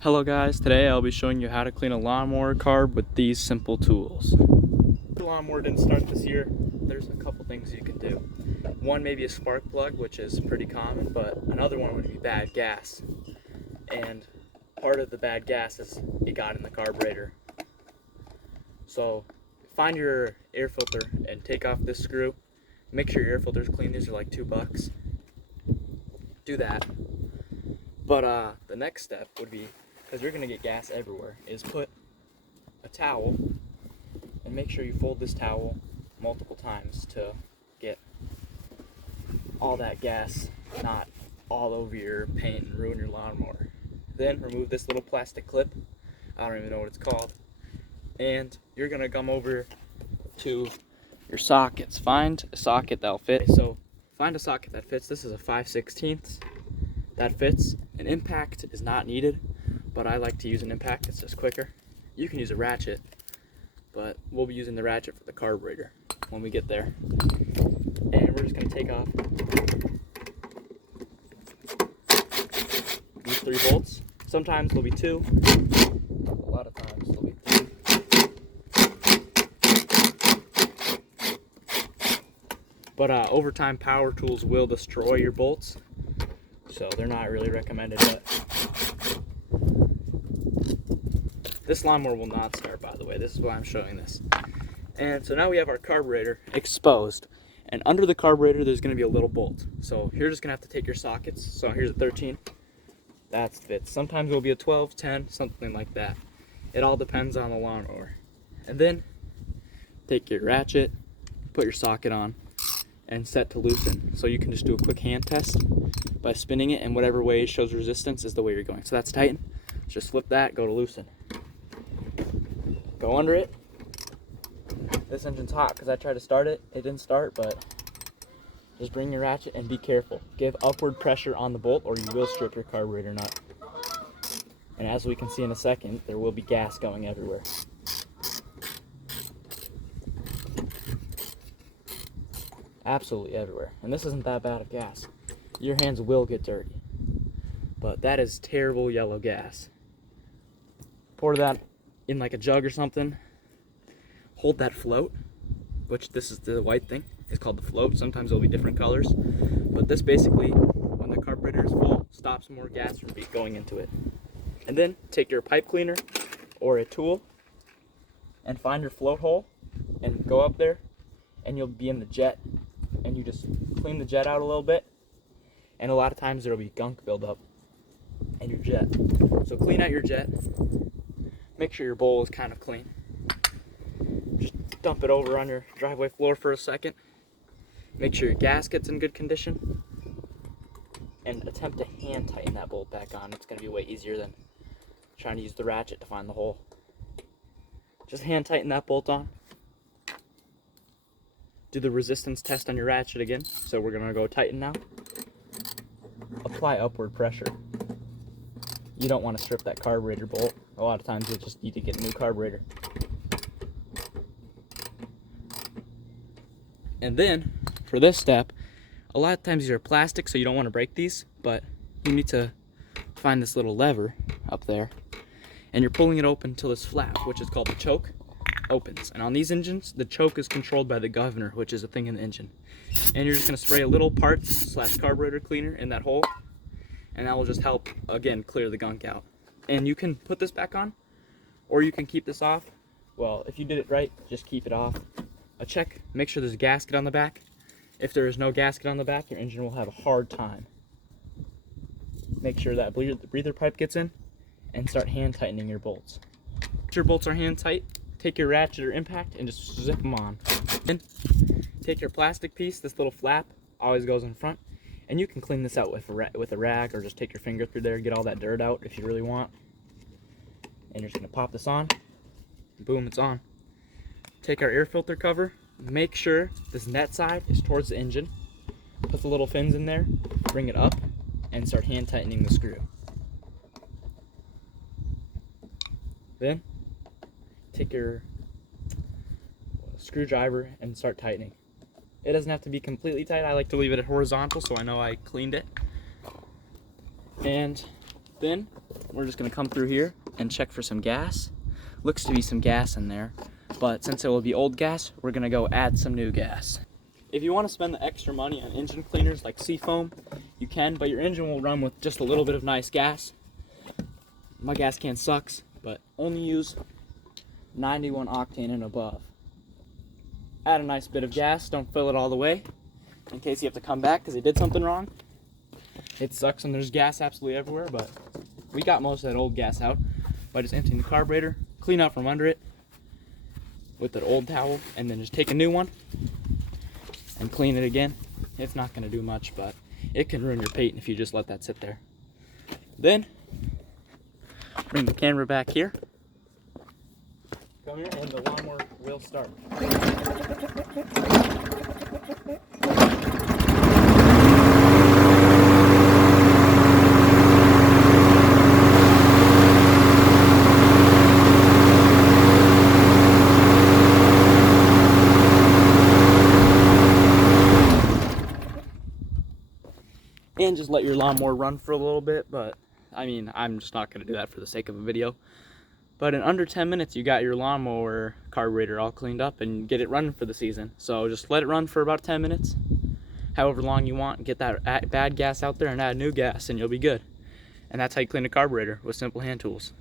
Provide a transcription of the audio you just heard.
Hello guys, today I'll be showing you how to clean a lawnmower carb with these simple tools. If your lawnmower didn't start this year, there's a couple things you can do. One, maybe a spark plug, which is pretty common, but another one would be bad gas. And part of the bad gas is it got in the carburetor. So find your air filter and take off this screw. Make sure your air filter's clean. These are like $2. Do that. But the next step would be, because you're going to get gas everywhere, is put a towel and make sure you fold this towel multiple times to get all that gas not all over your paint and ruin your lawnmower. Then remove this little plastic clip, I don't even know what it's called, and you're going to come over to your sockets. Find a socket that'll fit. So find a socket that fits. This is a 5/16 that fits. An impact is not needed, but I like to use an impact. It's just quicker. You can use a ratchet, but we'll be using the ratchet for the carburetor when we get there. And we're just going to take off these 3 bolts. Sometimes there'll be 2. A lot of times there'll be 3. But over time, power tools will destroy your bolts, so they're not really recommended. But this lawnmower will not start, by the way. This is why I'm showing this. And so now we have our carburetor exposed. And under the carburetor, there's going to be a little bolt. So you're just going to have to take your sockets. So here's a 13. That fits. Sometimes it'll be a 12, 10, something like that. It all depends on the lawnmower. And then take your ratchet, put your socket on, and set to loosen. So you can just do a quick hand test by spinning it, and whatever way it shows resistance is the way you're going. So that's tighten. Just flip that, go to loosen. Go under it. This engine's hot because I tried to start it. It didn't start, but just bring your ratchet and be careful. Give upward pressure on the bolt or you will strip your carburetor nut. And as we can see in a second, there will be gas going everywhere. Absolutely everywhere. And this isn't that bad of gas. Your hands will get dirty. But that is terrible yellow gas. Pour that in like a jug or something. Hold that float, which this is the white thing. It's called the float. Sometimes it'll be different colors. But this basically, when the carburetor is full, stops more gas from going into it. And then take your pipe cleaner or a tool and find your float hole and go up there and you'll be in the jet. And you just clean the jet out a little bit. And a lot of times there will be gunk buildup in your jet. So clean out your jet. Make sure your bowl is kind of clean. Just dump it over on your driveway floor for a second. Make sure your gasket's in good condition. And attempt to hand tighten that bolt back on. It's going to be way easier than trying to use the ratchet to find the hole. Just hand tighten that bolt on. Do the resistance test on your ratchet again. So we're going to go tighten now. Apply upward pressure. You don't want to strip that carburetor bolt. A lot of times you'll just need to get a new carburetor. And then, for this step, a lot of times these are plastic, so you don't want to break these, but you need to find this little lever up there, and you're pulling it open until this flap, which is called the choke, opens. And on these engines, the choke is controlled by the governor, which is a thing in the engine. And you're just going to spray a little parts / carburetor cleaner in that hole, and that will just help, again, clear the gunk out. And you can put this back on, or you can keep this off. Well, if you did it right, just keep it off. Check, make sure there's a gasket on the back. If there is no gasket on the back, your engine will have a hard time. Make sure that breather pipe gets in, and start hand tightening your bolts. Once your bolts are hand tight, take your ratchet or impact and just zip them on. Then take your plastic piece, this little flap always goes in front, and you can clean this out with a rag or just take your finger through there, get all that dirt out if you really want. And you're just gonna pop this on, boom, it's on. Take our air filter cover, make sure this net side is towards the engine, put the little fins in there, bring it up, and start hand tightening the screw. Then take your screwdriver and start tightening. It doesn't have to be completely tight. I like to leave it at horizontal so I know I cleaned it. And then we're just gonna come through here and check for some gas. Looks to be some gas in there, but since it will be old gas, we're gonna go add some new gas. If you want to spend the extra money on engine cleaners like Seafoam, you can, but your engine will run with just a little bit of nice gas. My gas can sucks, but only use 91 octane and above. Add a nice bit of gas, don't fill it all the way, in case you have to come back because you did something wrong. It sucks and there's gas absolutely everywhere, but we got most of that old gas out by just emptying the carburetor, clean out from under it with that old towel, and then just take a new one and clean it again. It's not going to do much, but it can ruin your paint if you just let that sit there. Then, bring the camera back here. Come here and the lawnmower will start. And just let your lawnmower run for a little bit, but I mean, I'm just not going to do that for the sake of a video. But in under 10 minutes, you got your lawnmower carburetor all cleaned up and get it running for the season. So just let it run for about 10 minutes, however long you want, get that bad gas out there and add new gas, and you'll be good. And that's how you clean a carburetor, with simple hand tools.